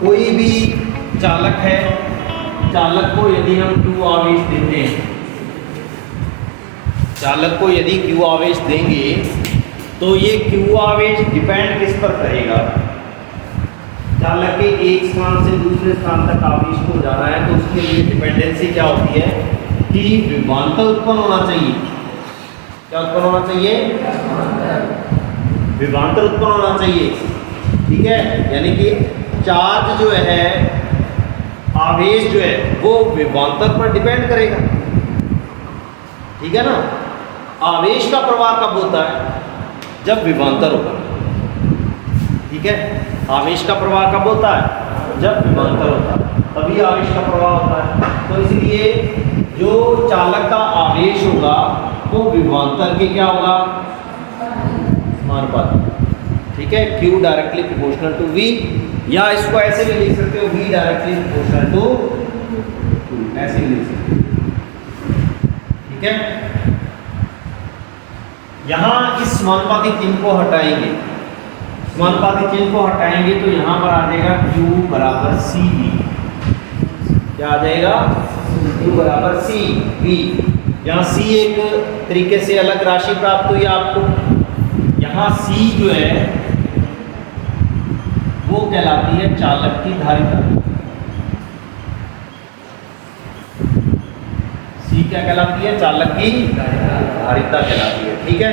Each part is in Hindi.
कोई भी चालक है, चालक को यदि हम Q आवेश देते हैं, चालक को यदि Q आवेश देंगे तो ये Q आवेश डिपेंड किस पर करेगा? चालक के एक स्थान से दूसरे स्थान तक आवेश को जाना है तो उसके लिए डिपेंडेंसी क्या होती है कि विभवांतर उत्पन्न होना चाहिए। क्या उत्पन्न होना चाहिए? विभवांतर उत्पन्न होना चाहिए। ठीक है, यानी कि चार्ज जो है, आवेश जो है वो विभवांतर पर डिपेंड करेगा। ठीक है ना? आवेश का प्रवाह कब होता है? जब विभवांतर होता है। ठीक है, आवेश का प्रवाह कब होता है? जब विभवांतर होता है, तभी आवेश का प्रवाह होता है। तो इसलिए जो चालक का आवेश होगा वो विभवांतर के क्या होगा? समानुपाती। ठीक है, Q directly proportional to V, या इसको ऐसे भी लिख सकते हो V directly proportional to Q, ऐसे भी लिख सकते हो। ठीक है, यहां इस समानुपाती चिन्ह को हटाएंगे, समानुपाती चिन्ह को हटाएंगे तो यहां पर आ जाएगा Q बराबर CV। क्या आ जाएगा? Q बराबर CV। यहाँ C एक तरीके से अलग राशि प्राप्त हुई आपको। यहाँ C जो है वो कहलाती है चालक की धारिता। C क्या कहलाती है? चालक की धारिता कहलाती है। ठीक है,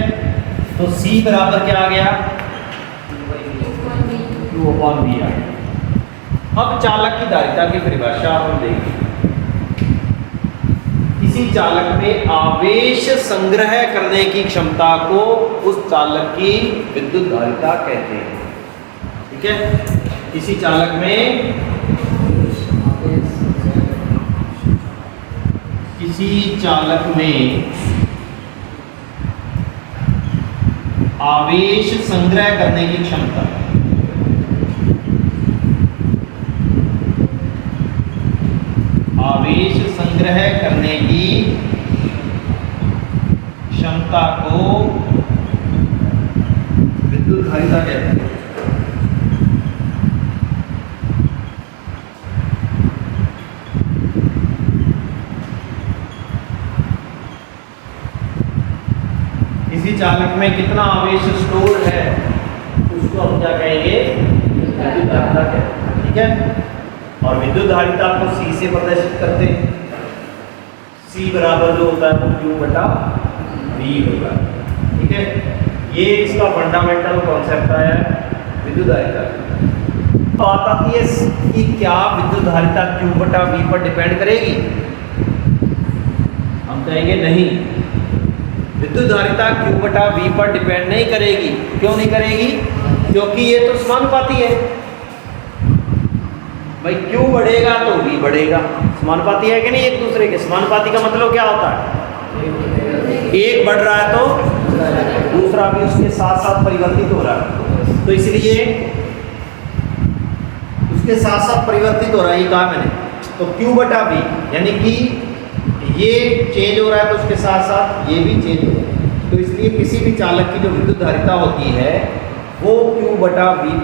तो C बराबर क्या आ गया? Q/V आ गया। अब चालक की धारिता की परिभाषा हम देखें। किसी चालक में आवेश संग्रह करने की क्षमता को उस चालक की विद्युत धारिता कहते हैं। ठीक है, किसी चालक में आवेश संग्रह करने की क्षमता, आवेश संग्रह करने की क्षमता को विद्युत धारिता कहते हैं। किसी चालक में कितना आवेश स्टोर है उसको हम क्या कहेंगे? विद्युत धारिता कहते हैं। ठीक है, और विद्युत धारिता को C से प्रदर्शित करते हैं। C बराबर जो होता है वो Q/V होगा। ठीक है, ये इसका फंडामेंटल कॉन्सेप्ट है विद्युत धारिता। बात आती है कि क्या विद्युत धारिता Q/V पर डिपेंड करेगी? हम कहेंगे नहीं, विद्युत धारिता Q/V पर डिपेंड नहीं करेगी। क्यों नहीं करेगी? क्योंकि ये तो समानुपाती है भाई। Q बढ़ेगा तो V बढ़ेगा। समानुपाती है कि नहीं एक दूसरे के? समानुपाती का मतलब क्या होता है? एक बढ़ रहा है तो दूसरा भी उसके साथ साथ परिवर्तित हो रहा है। तो इसलिए उसके साथ साथ परिवर्तित हो रहा है, ये कहा मैंने। तो Q/V यानी कि ये चेंज हो रहा है तो उसके साथ साथ ये भी चेंज हो रहा है। तो इसलिए किसी भी चालक की जो विद्युत धारिता होती है वो Q/V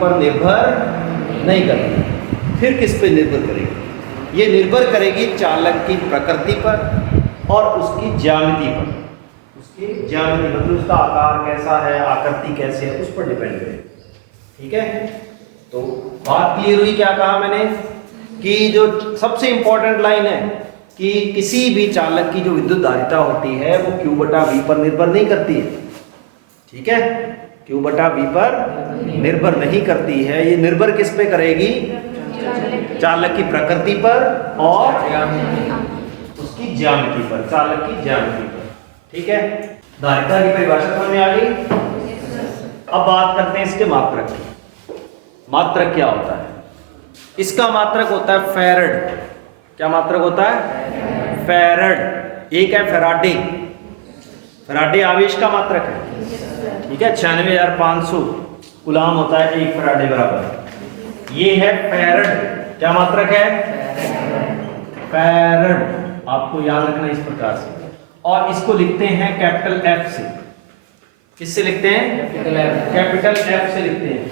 पर निर्भर नहीं करती। फिर किस पे निर्भर करेगी? ये निर्भर करेगी चालक की प्रकृति पर और उसकी ज्यामिति पर। उसकी ज्यामिति मतलब उसका आकार कैसा है, आकृति कैसे है, उस पर डिपेंड करेगी। ठीक है, तो बात क्लियर हुई? क्या कहा मैंने कि जो सबसे इंपॉर्टेंट लाइन है कि किसी भी चालक की जो विद्युत धारिता होती है वो Q/V पर निर्भर नहीं करती है। ठीक है, Q/V पर निर्भर नहीं करती है। ये निर्भर किस पे करेगी? चालक की प्रकृति पर और उसकी ज्यामिति पर, चालक की ज्यामिति पर। ठीक है, धारिता की परिभाषा समझ में आ गई? अब बात करते हैं इसके मात्रक की। मात्रक क्या होता है? इसका मात्रक होता है फैरड। क्या मात्रक होता है? फैरड। एक है फैराडे। फैराडे आवेश का मात्रक है। ठीक है, 96,500 कूलाम होता है एक फैराडे बराबर। ये है फैरड। क्या मात्रक है? फैरड। आपको याद रखना इस प्रकार से। और इसको लिखते हैं कैपिटल F से। किससे लिखते हैं? कैपिटल F से लिखते हैं।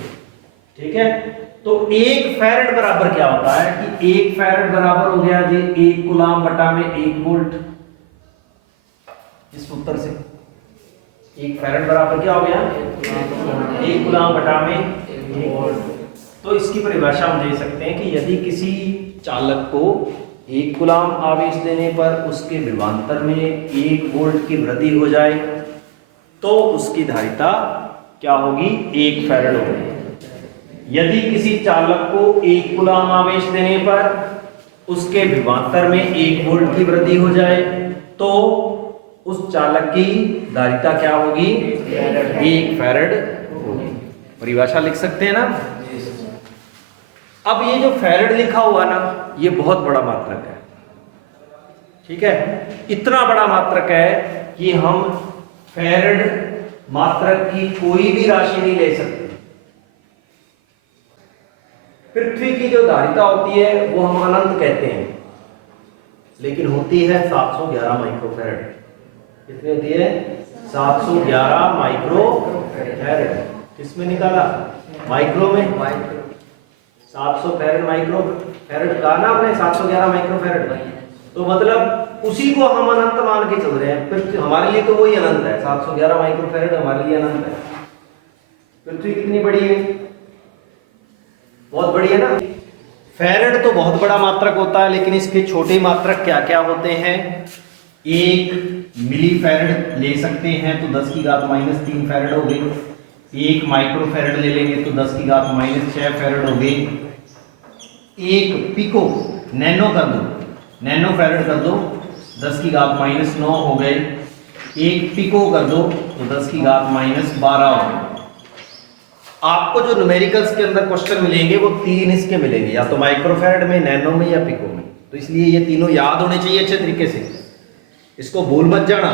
ठीक है, तो 1 फैरेड बराबर क्या होता है कि 1 फैरेड बराबर हो गया जी 1 कूलाम बटा में 1 वोल्ट। इस सूत्र से 1 फैरेड बराबर क्या हो गया 1 कूलाम बटा में 1 वोल्ट। तो इसकी परिभाषा हम दे सकते हैं कि यदि किसी चालक को 1 कूलाम आवेश देने पर उसके विभवांतर में 1 वोल्ट की वृद्धि हो जाए तो उसकी धारिता क्या होगी 1 फैरेड होगी। यदि किसी चालक को 1 कूलाम आवेश देने पर उसके विभवांतर में 1 वोल्ट की वृद्धि हो जाए तो उस चालक की धारिता क्या होगी 1 फैरेड होगी। परिभाषा लिख सकते हैं ना। अब ये जो फैरेड लिखा हुआ ना ये बहुत बड़ा मात्रक है, ठीक है। इतना बड़ा मात्रक है कि हम फैरेड मात्रक की कोई भी राशि नहीं ले सकते। पृथ्वी की जो धारिता होती है वो हम अनंत कहते हैं, लेकिन होती है 711 माइक्रोफैरड। कितनी होती है 711 माइक्रोफैरड। किसमें निकाला माइक्रो में 700 फैरेड माइक्रोफैरड कहा ना आपने 711 माइक्रोफैरड। तो मतलब उसी को हम अनंत मान के चल रहे हैं। फिर हमारे लिए तो वही अनंत है, 711 माइक्रोफैरड हमारे लिए अनंत है। पृथ्वी कितनी बड़ी है बहुत बड़ी है ना। फैरेड तो बहुत बड़ा मात्रक होता है, लेकिन इसके छोटे मात्रक क्या क्या होते हैं। 1 मिली फैरेड ले सकते हैं तो 10 की घात -3 फैरेड हो गई। 1 माइक्रोफैरेड ले लेंगे तो 10 की घात -6 फैरेड हो गई। 1 पिको नैनो कर दो, नैनो फैरेड कर दो 10 की घात -9 हो गए। 1 पिको कर दो तो 10 की घात -12 हो गई। आपको जो न्यूमेरिकल्स के अंदर क्वेश्चन मिलेंगे वो 3 इसके मिलेंगे, या तो माइक्रोफैरेड में, नैनो में या पिको में। तो इसलिए ये तीनों याद होने चाहिए अच्छे तरीके से, इसको भूल मत जाना।